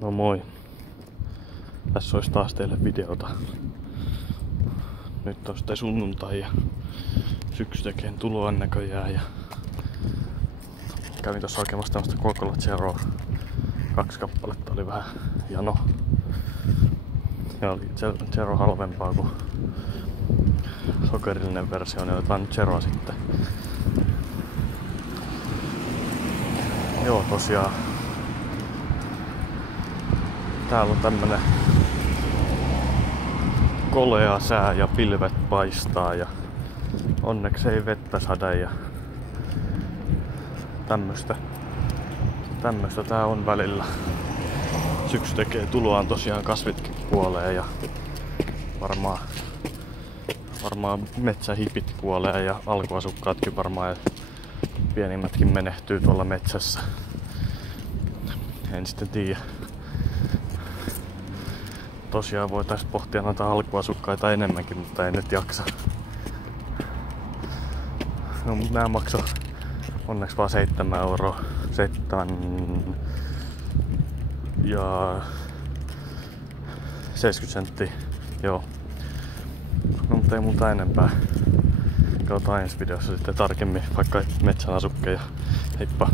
No moi. Tässä olisi taas teille videota. Nyt on sitten sunnuntai ja syksy tekee tuloaan näköjään ja kävin tuossa hakemassa tämmöstä Coca-Cola Zeroa. 2 kappaletta, oli vähän jano. Ja oli Zero halvempaa kuin sokerillinen versio, niin otetaan nyt Zeroa sitten. Joo, tosiaan. Täällä on tämmönen kolea sää ja pilvet paistaa ja onneksi ei vettä sada ja tämmöstä tää on välillä. Syksy tekee tuloaan, tosiaan kasvitkin kuolee ja varmaan metsähipit kuolee ja alkuasukkaatkin varmaan ja pienimmätkin menehtyy tuolla metsässä. En sitten tiedä. Tosiaan voitais pohtia noita alkuasukkaita enemmänkin, mutta ei nyt jaksa. No mut nää maksoi onneksi vaan 7 €. 7 ja 70 senttiä. Joo. No mutta ei multa enempää. Katsotaan ensi videossa sitten tarkemmin vaikka metsän asukkeja. Heippa!